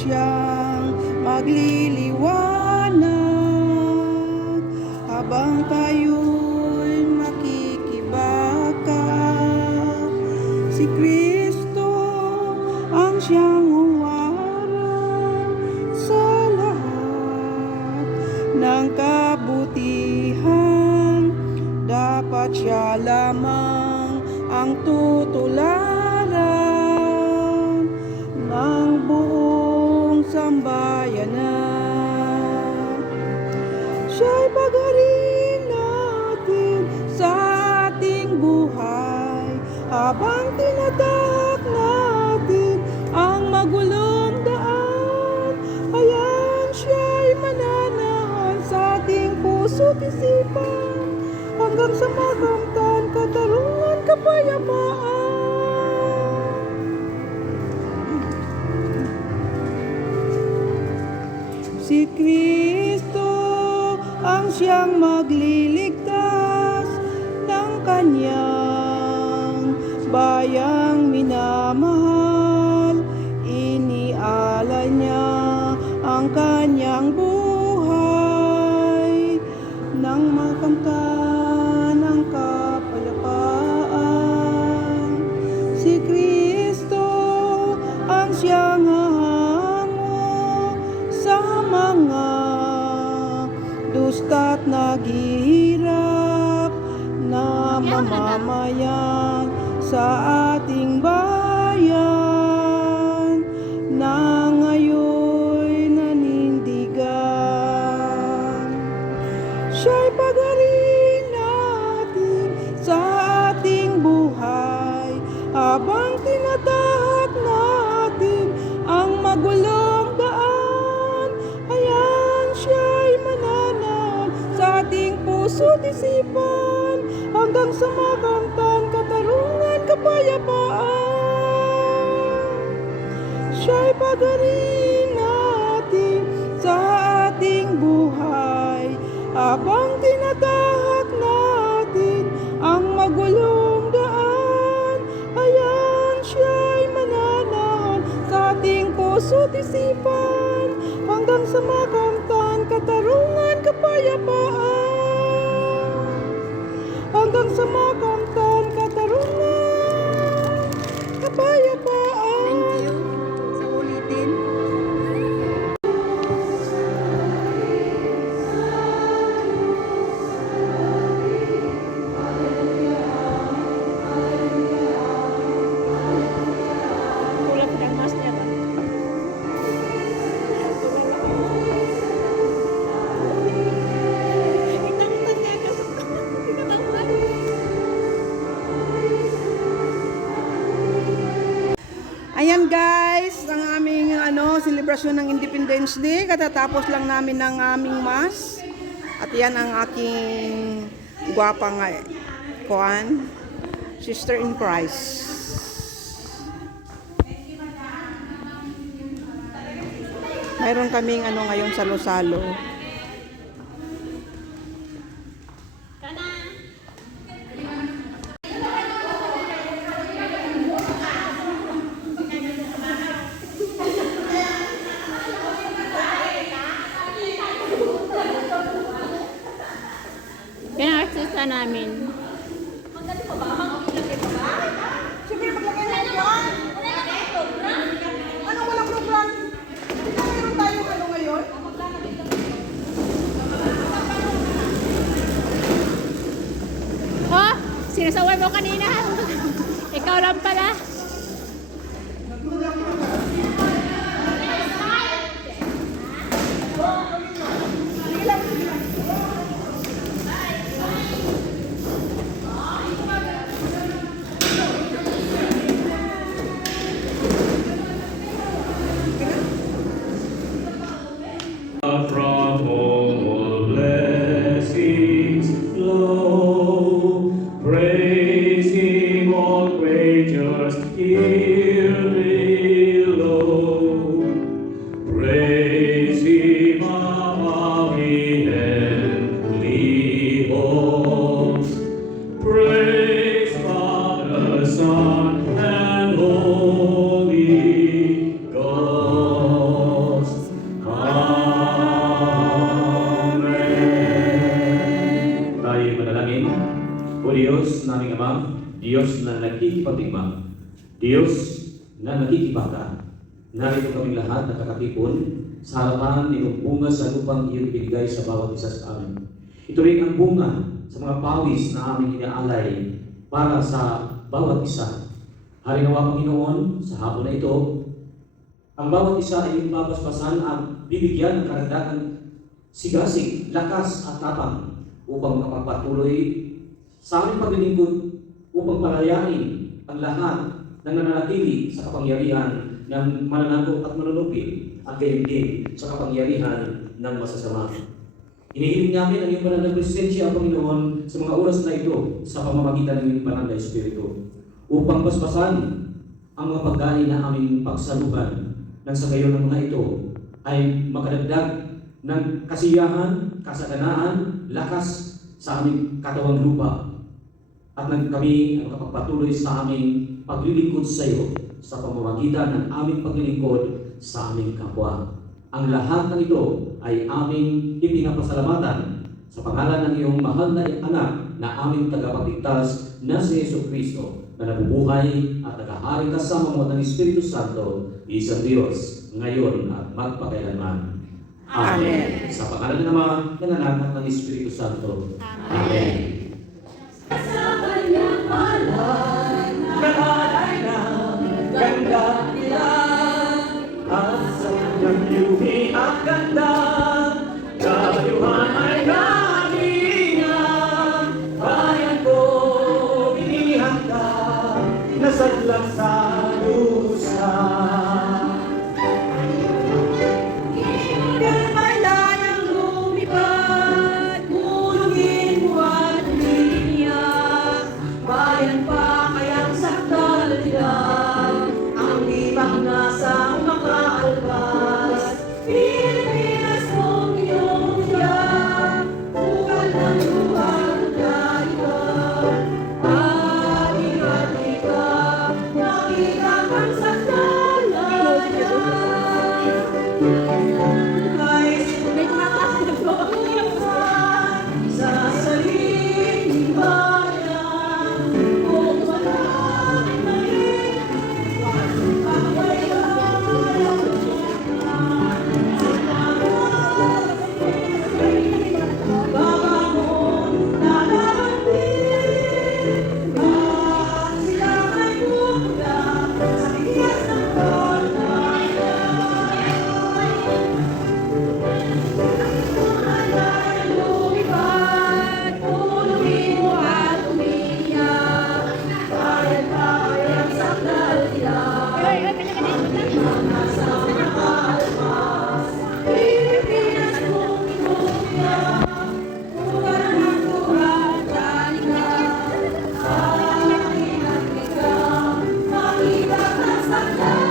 siyang magliliwanag habang tayo'y makikibaka. Si Kristo ang siyang huwarang sa lahat ng kabutihan. Dapat siya lamang ang tutularan ng buong sambayanan. Siya'y pagharin natin sa ating buhay habang tinatahak natin ang magulong daan. Ayan, siya'y mananahan sa ating puso't isipan hanggang sa makamtan katarungan, kapayapaan. Si Kristo ang siyang magliligtas ng kanyang bayang minamahal. Inialay niya ang kanyang buhay nang makamtan ang kapayapaan. Si Kristo ang siyang hahango sa mga dusta't naghihirap na mamamayan sa ating bayan na ngayoy nanindigan. Siya'y pagharin natin sa ating buhay habang tinatahak natin ang magulong daan. Ayan, siya'y mananahan sa ating puso't isipan hanggang sa makamtan katarungan, kapayapaan. Siya'y pagharin natin sa ating buhay habang tinatahak natin ang magulong daan. Ayan, siya'y mananahan sa ating puso't isipan hanggang sa makamtan katarungan, kapayapaan. Hanggang sa makamtan katarungan, kapayapaan. Thank you sa ulitin. Kulat ng mas niya ba? Ayan guys, ang aming selebrasyon ng Independence Day. Katatapos lang namin ng aming mass. At yan ang aking gwapang sister in Christ. Mayroon kaming ngayon salo-salo. Kaya artista namin. Siyempre, maglagay na yan. Anong walang program? Hindi na meron tayong ngayon? Oh, sinasaway mo kanina. Ikaw lang pala. From all blessings flow, praising Diyos na nakikibaka, narito kaming lahat nakakatipon sa harapan ng bunga sa lupang iyong binigay sa bawat isa sa amin. Ito rin ang bunga sa mga pawis na aming inaalay para sa bawat isa. Hari nawa, Panginoon, sa hapon na ito, ang bawat isa ay iyong babasbasan at bibigyan ng karagdagang sigasig, lakas at tapang upang makapagpatuloy sa aming paglilingkod upang palayain ang lahat ng nananatili sa kapangyarihan ng mananakop at manunupil at gayon din sa kapangyarihan ng masasama. Inihiling namin ang iyong banal na presensya, Panginoon, sa mga oras na ito sa pamamagitan ng iyong banal na Espiritu upang basbasan ang mga pagdali na aming pagsaluban nang sa gayon ng mga ito ay makadagdag ng kasiyahan, kasaganaan, lakas sa aming katawang lupa at nang kami ang makapagpatuloy sa aming paglilingkod sa iyo sa pamamagitan ng aming paglilingkod sa aming kapwa. Ang lahat ng ito ay aming ipinapasalamatan sa pangalan ng iyong mahal na anak na aming tagapagligtas na si Jesucristo na nabubuhay at nakahari kasama mo ng Espiritu Santo, isang Diyos, ngayon at magpakailanman. Amen. Sa pangalan ng Ama, ng Anak at ng Espiritu Santo. Amen. Sa kanyang palad, Nakalay ng ganda nila at sa kanyang yuhi at ganda, katayuhan ay kalingan. Bayan ko inihanda, nasadlang sa lusa. Kailan may layang lumipad, hulugin mo at umiiyak. Bayan pa kayang sakdal nila, ang libang nasa makaalpas. Pilipinas kong iyong tiyak, bukal ng luwag na ikaw. Hati-hati ka, nakita kang sakdalan niya. Ay sinubukan sa sariling bayan, kung walang mali, ang bayan. Babangon na naman din, at sila ay pupunta sa tigas ng kalagayan. Ay lumipad, hulugin mo at umiiyak. Bayan pa kayang sakdal nila, ang nasa makaalpas. Pilipinas kong inuuyak, bukal ng luwag na ikaw. Hati-hati ka, makita kang sakdal.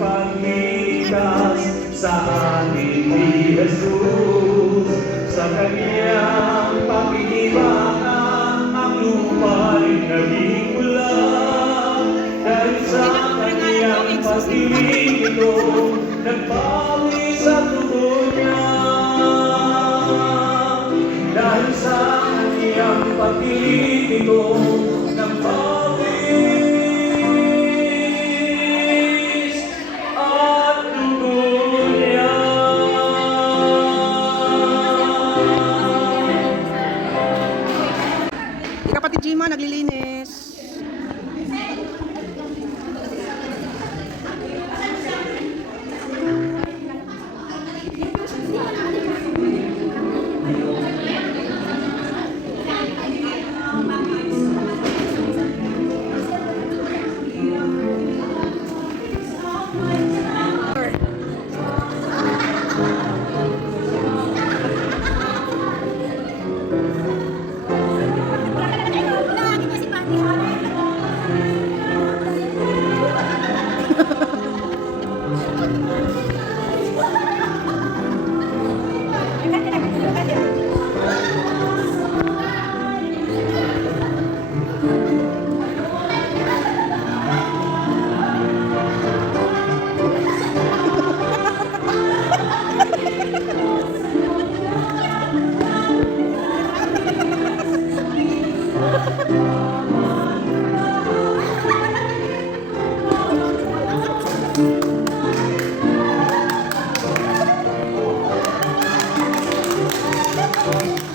Pagligtas sa ating ni Jesus, sa kanyang pagkikibaka ang lupa'y naging ulan. Dahil sa kanyang pag-ibig ito, nagbawi sa dugo niya. Dahil sa kanyang pag-ibig ito, nagbawi at dugo niya. Si kapatid Jima naglilinis. Wala ka na kayo. Wala, di ko si Diyos.